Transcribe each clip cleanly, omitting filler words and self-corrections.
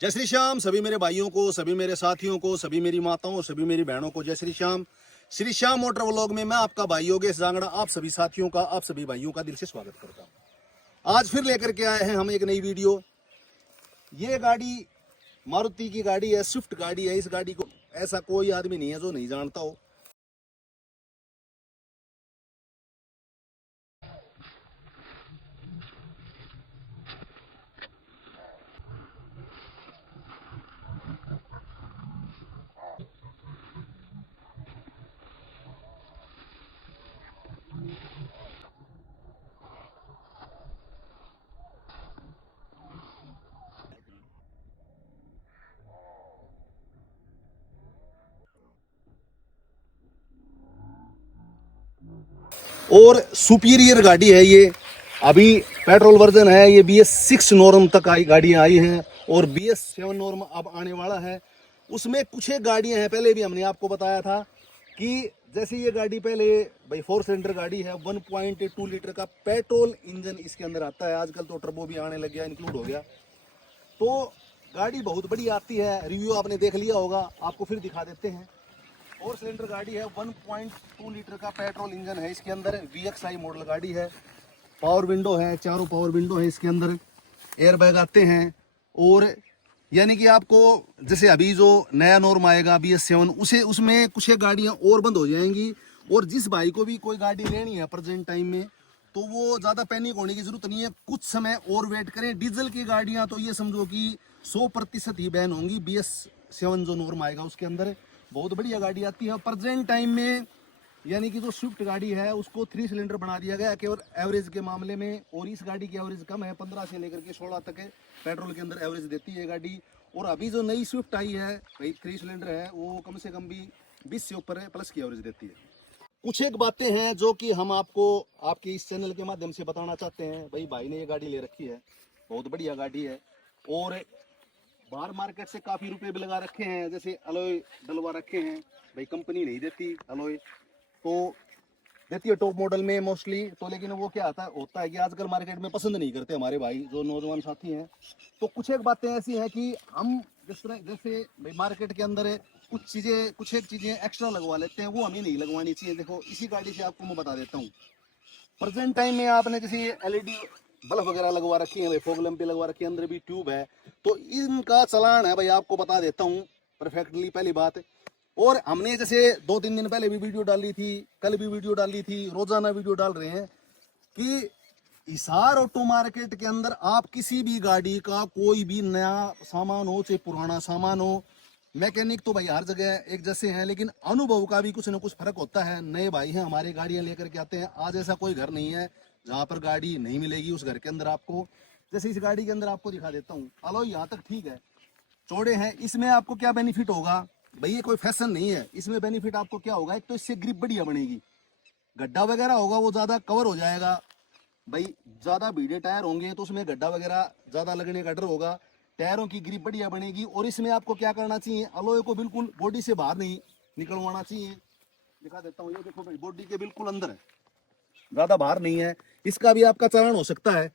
जय श्री श्याम सभी मेरे भाइयों को, सभी मेरे साथियों को, सभी मेरी माताओं, सभी मेरी बहनों को जय श्री श्याम। श्री श्याम मोटर व्लॉग में मैं आपका भाई योगेश जांगड़ा आप सभी साथियों का, आप सभी भाइयों का दिल से स्वागत करता हूं। आज फिर लेकर के आए हैं हम एक नई वीडियो। ये गाड़ी मारुति की गाड़ी है, स्विफ्ट गाड़ी है। इस गाड़ी को ऐसा कोई आदमी नहीं है जो नहीं जानता हो। और सुपीरियर गाड़ी है ये। अभी पेट्रोल वर्जन है ये। BS6 नॉर्म तक आई गाड़ियां आई हैं और BS7 नॉर्म अब आने वाला है। उसमें कुछ एक गाड़ियां हैं, पहले भी हमने आपको बताया था कि जैसे ये गाड़ी पहले भाई 4 सिलेंडर गाड़ी है, 1.2 लीटर का पेट्रोल इंजन इसके अंदर आता है। आजकल तो टर्बो भी आने लग गया, इंक्लूड हो गया। तो गाड़ी बहुत बड़ी आती है, रिव्यू आपने देख लिया होगा, आपको फिर दिखा देते हैं। 4 सिलेंडर गाड़ी है, 1.2 लीटर का पेट्रोल इंजन है इसके अंदर। VXI मॉडल गाड़ी है। पावर विंडो है, चारों पावर विंडो है इसके अंदर। एयर बैग आते हैं। और यानी कि आपको जैसे अभी जो नया नॉर्म आएगा BS7 उसे उसमें कुछ एक गाड़ियां और बंद हो जाएंगी। और जिस भाई को भी कोई गाड़ी लेनी है प्रेजेंट टाइम में, तो वो ज़्यादा पैनिक होने की जरूरत नहीं है। कुछ समय और वेट करें। डीजल की गाड़ियां तो ये समझो कि 100% ही बैन होंगी। BS7 जो नॉर्म आएगा उसके अंदर बहुत बढ़िया गाड़ी आती है प्रेजेंट टाइम में। यानी कि जो स्विफ्ट गाड़ी है उसको 3 सिलेंडर बना दिया गया केवल एवरेज के मामले में। और इस गाड़ी की एवरेज कम है, 15 से लेकर के 16 तक है पेट्रोल के अंदर एवरेज देती है गाड़ी। और अभी जो नई स्विफ्ट आई है भाई 3 सिलेंडर है, वो कम से कम भी 20 से ऊपर है प्लस की एवरेज देती है। कुछ एक बातें हैं जो कि हम आपको आपके इस चैनल के माध्यम से बताना चाहते हैं। भाई ने ये गाड़ी ले रखी है, बहुत बढ़िया गाड़ी है। और बाहर मार्केट से काफ़ी रुपए भी लगा रखे हैं, जैसे अलॉय डलवा रखे हैं। भाई कंपनी नहीं देती अलॉय, तो देती है टॉप मॉडल में मोस्टली तो। लेकिन वो क्या होता है कि आजकल मार्केट में पसंद नहीं करते हमारे भाई जो नौजवान साथी हैं। तो कुछ एक बातें ऐसी हैं कि हम जिस तरह जैसे भाई मार्केट के अंदर कुछ एक चीज़ें एक्स्ट्रा लगवा लेते हैं, वो हमें नहीं लगवानी चाहिए। देखो इसी गाड़ी से आपको मैं बता देता हूँ। प्रेजेंट टाइम में आपने जैसे LED बल्ब वगैरह लगवा रखी है, भाई फॉग लैंप लगवा रखी है, अंदर भी ट्यूब है, तो इनका चलान है भाई आपको बता देता हूँ परफेक्टली। पहली बात, और हमने जैसे 2-3 दिन पहले भी वीडियो डाली थी, कल भी वीडियो डाली थी, रोजाना वीडियो डाल रहे हैं कि हिसार ऑटो मार्केट के अंदर आप किसी भी गाड़ी का कोई भी नया सामान हो चाहे पुराना सामान हो, मैकेनिक तो भाई हर जगह एक जैसे हैं, लेकिन अनुभव का भी कुछ ना कुछ फर्क होता है। नए भाई हैं हमारे, गाड़ियां लेकर के आते हैं। आज ऐसा कोई घर नहीं है जहाँ पर गाड़ी नहीं मिलेगी उस घर के अंदर आपको। जैसे इस गाड़ी के अंदर आपको दिखा देता हूँ, अलो यहाँ तक ठीक है, चौड़े हैं। इसमें आपको क्या बेनिफिट होगा भाई, ये कोई फैशन नहीं है। इसमें बेनिफिट आपको क्या होगा, एक तो इससे ग्रिप बढ़िया बनेगी, गड्ढा वगैरह होगा वो ज्यादा कवर हो जाएगा। भाई ज्यादा भीड़े टायर होंगे तो उसमें गड्ढा वगैरह ज्यादा लगने का डर होगा। टायरों की ग्रिप बढ़िया बनेगी। और इसमें आपको क्या करना चाहिए, अलॉय को बिल्कुल बॉडी से बाहर नहीं निकलवाना चाहिए। दिखा देता हूँ, ये देखो भाई बॉडी के बिल्कुल अंदर है, ज्यादा बाहर नहीं है। इसका भी आपका चालान हो सकता है।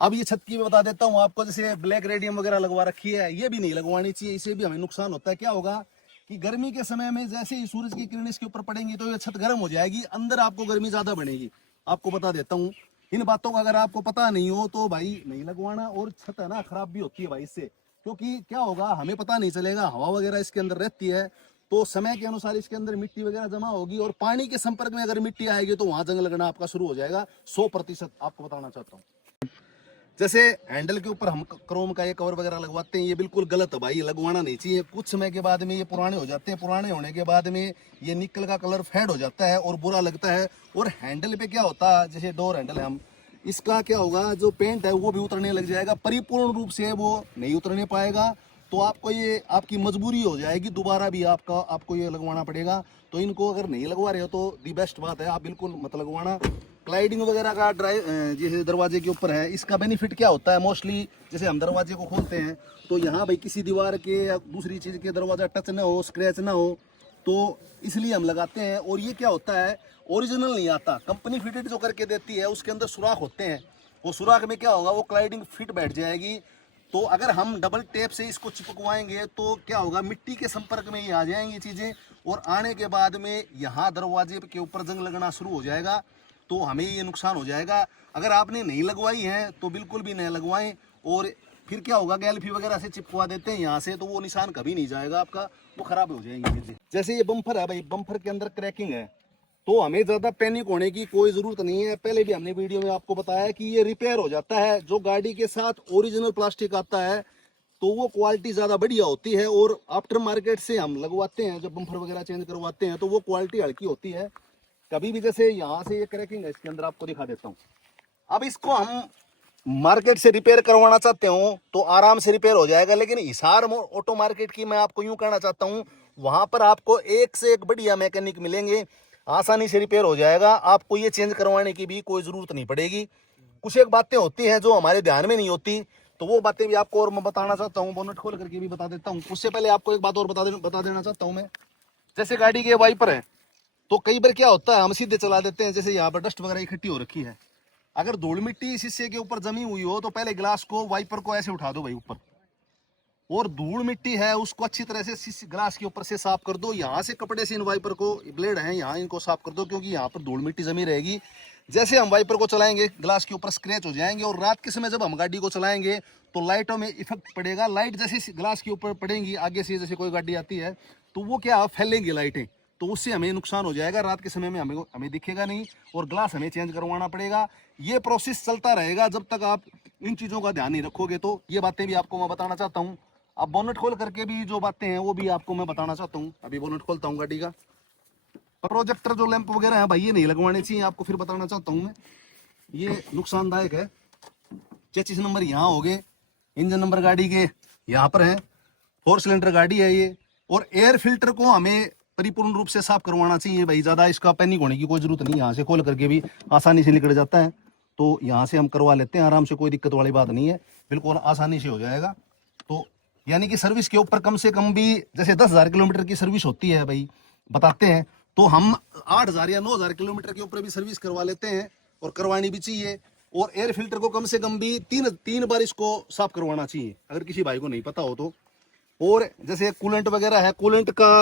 अब ये छत की भी बता देता हूँ आपको, जैसे ब्लैक रेडियम वगैरह लगवा रखी है, ये भी नहीं लगवानी चाहिए। इससे भी हमें नुकसान होता है। क्या होगा कि गर्मी के समय में जैसे ही सूरज की किरणें इसके ऊपर पड़ेंगी तो ये छत गर्म हो जाएगी, अंदर आपको गर्मी ज्यादा बढ़ेगी। आपको बता देता हूँ, इन बातों का अगर आपको पता नहीं हो तो भाई नहीं लगवाना। और छत है ना खराब भी होती है भाई इससे, क्योंकि क्या होगा हमें पता नहीं चलेगा, हवा वगैरह इसके अंदर रहती है तो समय के अनुसार इसके अंदर मिट्टी वगैरह जमा होगी, और पानी के संपर्क में अगर मिट्टी आएगी तो वहां जंग लगना आपका शुरू हो जाएगा। 100% आपको बताना चाहता हूँ। जैसे हैंडल के ऊपर हम क्रोम का ये कवर वगैरह लगवाते हैं, ये बिल्कुल गलत है भाई, लगवाना नहीं चाहिए। कुछ समय के बाद में ये पुराने हो जाते हैं, पुराने होने के बाद में ये निकल का कलर फेड हो जाता है और बुरा लगता है। और हैंडल पे क्या होता है, जैसे डोर हैंडल है, हम इसका क्या होगा, जो पेंट है वो भी उतरने लग जाएगा, परिपूर्ण रूप से वो नहीं उतरने पाएगा। तो आपको ये आपकी मजबूरी हो जाएगी, दोबारा भी आपको ये लगवाना पड़ेगा। तो इनको अगर नहीं लगवा रहे हो तो दी बेस्ट बात है आप बिल्कुल मत लगवाना। क्लाइडिंग वगैरह का जैसे दरवाजे के ऊपर है, इसका बेनिफिट क्या होता है, मोस्टली जैसे हम दरवाजे को खोलते हैं तो यहाँ भाई किसी दीवार के या दूसरी चीज़ के दरवाजा टच ना हो, स्क्रैच ना हो, तो इसलिए हम लगाते हैं। और ये क्या होता है, ओरिजिनल नहीं आता, कंपनी फिटेड जो करके देती है उसके अंदर सुराख होते हैं। वो सुराख में क्या होगा, वो क्लाइडिंग फिट बैठ जाएगी तो अगर हम डबल टेप से इसको चिपकवाएंगे तो क्या होगा, मिट्टी के संपर्क में ये आ जाएंगी चीज़ें, और आने के बाद में यहाँ दरवाजे के ऊपर जंग लगना शुरू हो जाएगा, तो हमें ये नुकसान हो जाएगा। अगर आपने नहीं लगवाई है तो बिल्कुल भी नहीं लगवाएं, और फिर क्या होगा, गैल्फी वगैरह से चिपकवा देते हैं यहाँ से, तो वो निशान कभी नहीं जाएगा आपका, वो खराब हो जाएंगे चीज़ें। जैसे ये बम्पर है भाई, बम्पर के अंदर क्रैकिंग है, तो हमें ज़्यादा पैनिक होने की कोई ज़रूरत नहीं है। पहले भी हमने वीडियो में आपको बताया कि ये रिपेयर हो जाता है। जो गाड़ी के साथ ओरिजिनल प्लास्टिक आता है तो वो क्वालिटी ज़्यादा बढ़िया होती है, और आफ्टर मार्केट से हम लगवाते हैं, जब बम्पर वगैरह चेंज करवाते हैं तो वो क्वालिटी हल्की होती है। कभी भी जैसे यहाँ से ये क्रैकिंग है, इसके अंदर आपको दिखा देता हूँ। अब इसको हम मार्केट से रिपेयर करवाना चाहते हो तो आराम से रिपेयर हो जाएगा, लेकिन हिसार ऑटो मार्केट की मैं आपको यूँ कहना चाहता हूँ, वहाँ पर आपको एक से एक बढ़िया मैकेनिक मिलेंगे, आसानी से रिपेयर हो जाएगा। आपको ये चेंज करवाने की भी कोई ज़रूरत नहीं पड़ेगी। कुछ एक बातें होती हैं जो हमारे ध्यान में नहीं होती, तो वो बातें भी आपको और मैं बताना चाहता हूँ, बोनट खोल करके भी बता देता हूँ। उससे पहले आपको एक बात और बता देना चाहता हूँ मैं। जैसे गाड़ी के वाइपर है, तो कई बार क्या होता है, हम सीधे चला देते हैं, जैसे यहाँ पर डस्ट वगैरह इकट्ठी हो रखी है, अगर धूल मिट्टी शीशे के ऊपर जमी हुई हो तो पहले ग्लास को, वाइपर को ऐसे उठा दो भाई ऊपर, और धूल मिट्टी है उसको अच्छी तरह से ग्लास के ऊपर से साफ कर दो। यहाँ से कपड़े से इन वाइपर को, ब्लेड है यहाँ, इनको साफ कर दो, क्योंकि यहाँ पर धूल मिट्टी जमी रहेगी। जैसे हम वाइपर को चलाएंगे ग्लास के ऊपर स्क्रैच हो जाएंगे, और रात के समय जब हम गाड़ी को चलाएंगे तो लाइटों में इफेक्ट पड़ेगा। लाइट जैसे ग्लास के ऊपर पड़ेंगी आगे से, जैसे कोई गाड़ी आती है तो वो क्या फैलेंगी लाइटें, तो उससे हमें नुकसान हो जाएगा। रात के समय में हमें दिखेगा नहीं, और ग्लास हमें चेंज करवाना पड़ेगा। ये प्रोसेस चलता रहेगा जब तक आप इन चीज़ों का ध्यान नहीं रखोगे। तो ये बातें भी आपको मैं बताना चाहता हूँ। अब बोनट खोल करके भी जो बातें हैं वो भी आपको मैं बताना चाहता हूँ। अभी बोनट खोलता हूँ गाड़ी का। प्रोजेक्टर जो लैंप वगैरह है भाई, ये नहीं लगवाने चाहिए, आपको फिर बताना चाहता हूँ मैं, ये नुकसानदायक है। 25 नंबर यहाँ हो गए, इंजन नंबर गाड़ी के यहाँ पर है, 4 सिलेंडर गाड़ी है ये, और एयर फिल्टर को हमें परिपूर्ण रूप से साफ करवाना चाहिए भाई। ज़्यादा इसका पैनिक होने की कोई ज़रूरत नहीं, यहाँ से खोल करके भी आसानी से निकल जाता है, तो यहाँ से हम करवा लेते हैं आराम से, कोई दिक्कत वाली बात नहीं है, बिल्कुल आसानी से हो जाएगा। तो यानी कि सर्विस के ऊपर कम से कम भी जैसे 10,000 किलोमीटर की सर्विस होती है भाई, बताते हैं, तो हम 8,000 या 9,000 किलोमीटर के ऊपर भी सर्विस करवा लेते हैं, और करवानी भी चाहिए। और एयर फिल्टर को कम से कम भी तीन बार इसको साफ करवाना चाहिए, अगर किसी भाई को नहीं पता हो तो। और जैसे कूलेंट वगैरह है, कूलेंट का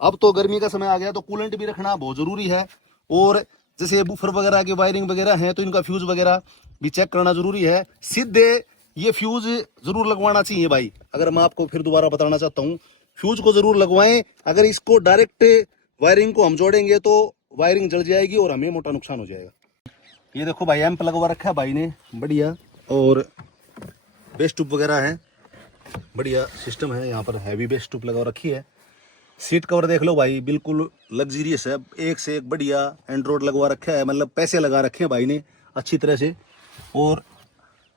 अब तो गर्मी का समय आ गया तो कूलेंट भी रखना बहुत ज़रूरी है। और जैसे बूफर वगैरह के वायरिंग वगैरह है तो इनका फ्यूज़ वगैरह भी चेक करना ज़रूरी है। सीधे ये फ्यूज़ ज़रूर लगवाना चाहिए भाई। अगर मैं आपको फिर दोबारा बताना चाहता हूँ, फ्यूज़ को ज़रूर लगवाएं। अगर इसको डायरेक्ट वायरिंग को हम जोड़ेंगे तो वायरिंग जल जाएगी और हमें मोटा नुकसान हो जाएगा। ये देखो भाई, एम्प लगवा रखा है भाई ने बढ़िया, और बेस ट्यूब वगैरह है, बढ़िया सिस्टम है। यहाँ पर हैवी बेस ट्यूब लगा रखी है। सीट कवर देख लो भाई, बिल्कुल लग्जरियस है, एक से एक बढ़िया एंड्रॉयड लगवा रखा है, मतलब पैसे लगा रखे हैं भाई ने अच्छी तरह से। और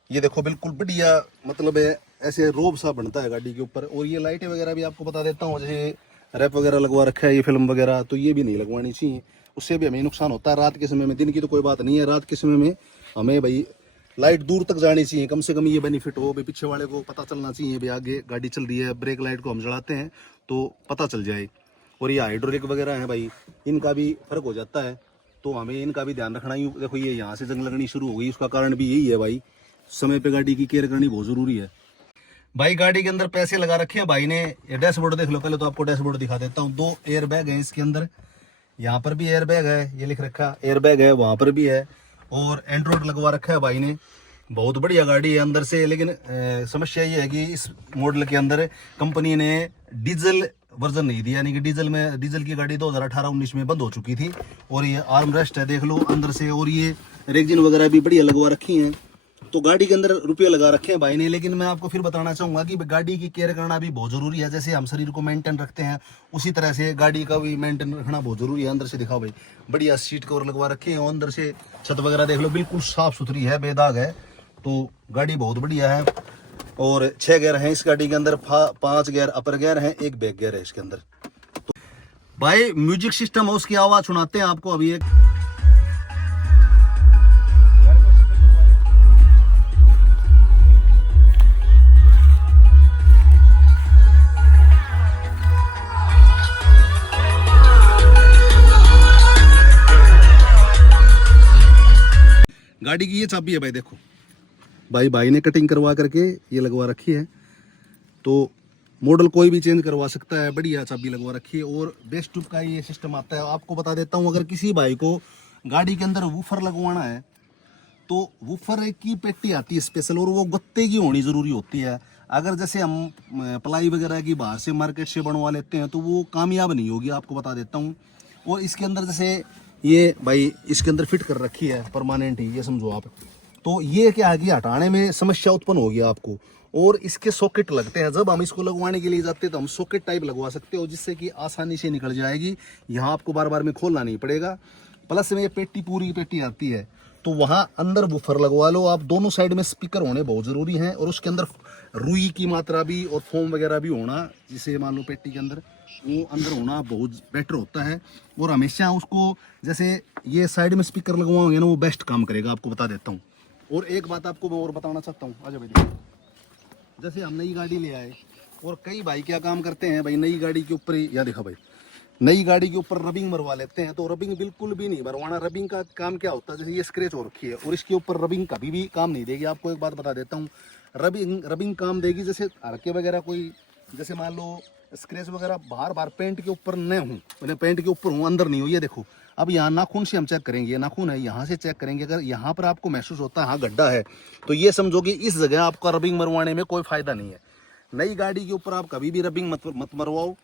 ये देखो बिल्कुल बढ़िया, मतलब ऐसे रोब सा बनता है गाड़ी के ऊपर। और ये लाइटें वगैरह भी आपको बता देता हूँ, जैसे रैप वगैरह लगवा रखा है, ये फिल्म वगैरह, तो ये भी नहीं लगवानी चाहिए, उससे भी हमें नुकसान होता है रात के समय में। दिन की तो कोई बात नहीं है, रात के समय में हमें भाई लाइट दूर तक जानी चाहिए, कम से कम ये बेनिफिट हो भाई, पीछे वाले को पता चलना चाहिए भाई आगे गाड़ी चल रही है। ब्रेक लाइट को हम जलाते हैं तो पता चल जाए। और ये हाइड्रोलिक वगैरह है भाई, इनका भी फर्क हो जाता है, तो हमें इनका भी ध्यान रखना ही। देखो ये यहाँ से जंग लगनी शुरू हो गई, उसका कारण भी यही है भाई, समय पे गाड़ी की केयर करनी बहुत ज़रूरी है भाई। गाड़ी के अंदर पैसे लगा रखे हैं भाई ने। ये डैशबोर्ड देख लो, पहले तो आपको डैशबोर्ड दिखा देता हूँ। 2 एयर बैग है इसके अंदर, यहाँ पर भी एयर बैग है, ये लिख रखा एयर बैग है, वहाँ पर भी है। और एंड्रॉयड लगवा रखा है भाई ने, बहुत बढ़िया गाड़ी है अंदर से। लेकिन समस्या ये है कि इस मॉडल के अंदर कंपनी ने डीजल वर्जन नहीं दिया, यानी कि डीजल की गाड़ी 2018-19 में बंद हो चुकी थी। और ये आर्म रेस्ट है देख लो अंदर से, और ये रेगजिन वगैरह भी बढ़िया लगवा रखी हैं। तो गाड़ी के अंदर रुपये लगा रखे हैं भाई ने। लेकिन मैं आपको फिर बताना चाहूँगा कि गाड़ी की केयर करना भी बहुत ज़रूरी है। जैसे हम शरीर को मेंटेन रखते हैं, उसी तरह से गाड़ी का भी मेंटेन रखना बहुत ज़रूरी है। अंदर से दिखाओ भाई, बढ़िया सीट कवर लगवा रखे हैं, अंदर से छत वगैरह देख लो, बिल्कुल साफ़ सुथरी है, बेदाग है। तो गाड़ी बहुत बढ़िया है। और 6 गियर हैं इस गाड़ी के अंदर, 5 गियर अपर गियर हैं, 1 बैक गियर है इसके अंदर। तो भाई म्यूजिक सिस्टम है, उसकी आवाज़ सुनाते हैं आपको अभी एक। गाड़ी की ये चाबी है भाई, देखो भाई ने कटिंग करवा करके ये लगवा रखी है। तो मॉडल कोई भी चेंज करवा सकता है, बढ़िया चाबी लगवा रखी है। और बेस्ट ट्यूब का ये सिस्टम आता है। आपको बता देता हूँ, अगर किसी भाई को गाड़ी के अंदर वूफर लगवाना है तो वूफर की पेटी आती है स्पेशल, और वो गत्ते की होनी ज़रूरी होती है। अगर जैसे हम प्लाई वगैरह की बाहर से मार्केट से बनवा लेते हैं तो वो कामयाब नहीं होगी, आपको बता देता हूँ। और इसके अंदर जैसे ये भाई इसके अंदर फिट कर रखी है परमानेंट ही, ये समझो आप। तो ये क्या है कि हटाने में समस्या उत्पन्न होगी आपको। और इसके सॉकेट लगते हैं, जब हम इसको लगवाने के लिए जाते हैं तो हम सॉकेट टाइप लगवा सकते हो, जिससे कि आसानी से निकल जाएगी। यहाँ आपको बार बार में खोलना नहीं पड़ेगा। प्लस में ये पेटी पूरी पेटी आती है, तो वहाँ अंदर वूफर लगवा लो आप। दोनों साइड में स्पीकर होने बहुत ज़रूरी हैं, और उसके अंदर रुई की मात्रा भी और फोम वगैरह भी होना, जिसे मान लो पेटी के अंदर वो अंदर होना बहुत बेटर होता है। और हमेशा उसको जैसे ये साइड में स्पीकर लगवाओगे ना, वो बेस्ट काम करेगा, आपको बता देता हूँ। और एक बात आपको मैं और बताना चाहता हूँ। आजा भाई, जैसे हम नई गाड़ी ले आए, और कई भाई क्या काम करते हैं भाई, नई गाड़ी के ऊपर ही, या देखा भाई, नई गाड़ी के ऊपर रबिंग मरवा लेते हैं। तो रबिंग बिल्कुल भी नहीं मरवाना। रबिंग का काम क्या होता है, जैसे ये स्क्रैच हो रखी है और इसके ऊपर रबिंग कभी भी काम नहीं देगी। आपको एक बात बता देता हूँ, रबिंग काम देगी जैसे हड़के वगैरह कोई, जैसे मान लो स्क्रैच वगैरह बार बार पेंट के ऊपर न हूँ, मतलब पेंट के ऊपर हूँ, अंदर नहीं हो। ये देखो, अब यहाँ नाखून से हम चेक करेंगे, ये नाखून है, यहाँ से चेक करेंगे। अगर यहाँ पर आपको महसूस होता है हाँ गड्ढा है, तो ये समझो कि इस जगह आपका रबिंग मरवाने में कोई फायदा नहीं है। नई गाड़ी के ऊपर आप कभी भी रबिंग मत मरवाओ।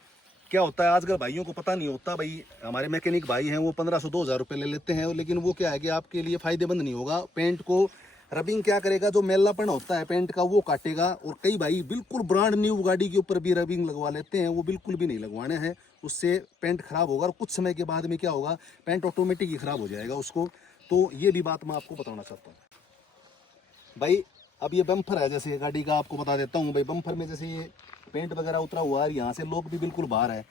क्या होता है आजकल भाइयों को पता नहीं होता, भाई हमारे मैकेनिक भाई हैं वो 1500-2000 रुपये ले लेते हैं, लेकिन वो क्या है कि आपके लिए फायदेमंद नहीं होगा। पेंट को रबिंग क्या करेगा, जो मैलापन होता है पेंट का वो काटेगा। और कई भाई बिल्कुल ब्रांड न्यू गाड़ी के ऊपर भी रबिंग लगवा लेते हैं, वो बिल्कुल भी नहीं लगवाने हैं, उससे पेंट खराब होगा। और कुछ समय के बाद में क्या होगा, पेंट ऑटोमेटिक ही खराब हो जाएगा उसको। तो ये भी बात मैं आपको बताना चाहता हूँ भाई। अब ये बम्पर है, जैसे गाड़ी का आपको बता देता हूँ भाई, बम्पर में जैसे ये पेंट वगैरह उतरा हुआ है, यहाँ से लोग भी बिल्कुल बाहर है,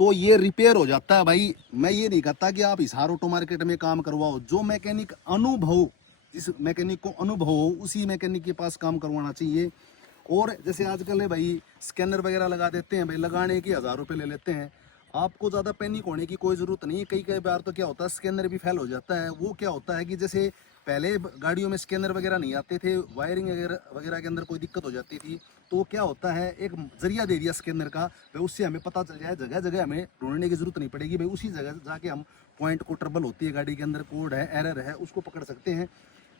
तो ये रिपेयर हो जाता है भाई। मैं ये नहीं कहता कि आप हिसार ऑटो मार्केट में काम करवाओ, जो मैकेनिक अनुभव, जिस मैकेनिक को अनुभव हो उसी मैकेनिक के पास काम करवाना चाहिए। और जैसे आजकल है भाई स्कैनर वगैरह लगा देते हैं भाई, लगाने के 1000 रुपये ले लेते हैं। आपको ज़्यादा पैनिक होने की कोई ज़रूरत नहीं है। कई बार तो क्या होता है स्कैनर भी फेल हो जाता है। वो क्या होता है कि जैसे पहले गाड़ियों में स्कैनर वगैरह नहीं आते थे, वायरिंग वगैरह के अंदर कोई दिक्कत हो जाती थी, तो क्या होता है एक जरिया दे दिया स्कैनर का भाई, उससे हमें पता चल जाए, जगह जगह हमें ढूंढने की जरूरत नहीं पड़ेगी भाई, उसी जगह जाके हम पॉइंट को ट्रबल होती है गाड़ी के अंदर, कोड है, एरर है, उसको पकड़ सकते हैं।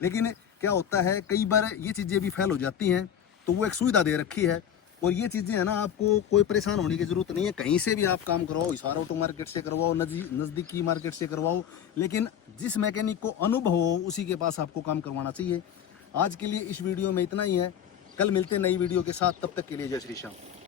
लेकिन क्या होता है कई बार ये चीज़ें भी फेल हो जाती हैं, तो वो एक सुविधा दे रखी है। और ये चीज़ें है ना, आपको कोई परेशान होने की ज़रूरत नहीं है। कहीं से भी आप काम करवाओ, हिसार ऑटो मार्केट से करवाओ, नज़दीकी मार्केट से करवाओ, लेकिन जिस मैकेनिक को अनुभव हो उसी के पास आपको काम करवाना चाहिए। आज के लिए इस वीडियो में इतना ही है, कल मिलते हैं नई वीडियो के साथ, तब तक के लिए जय श्री श्याम।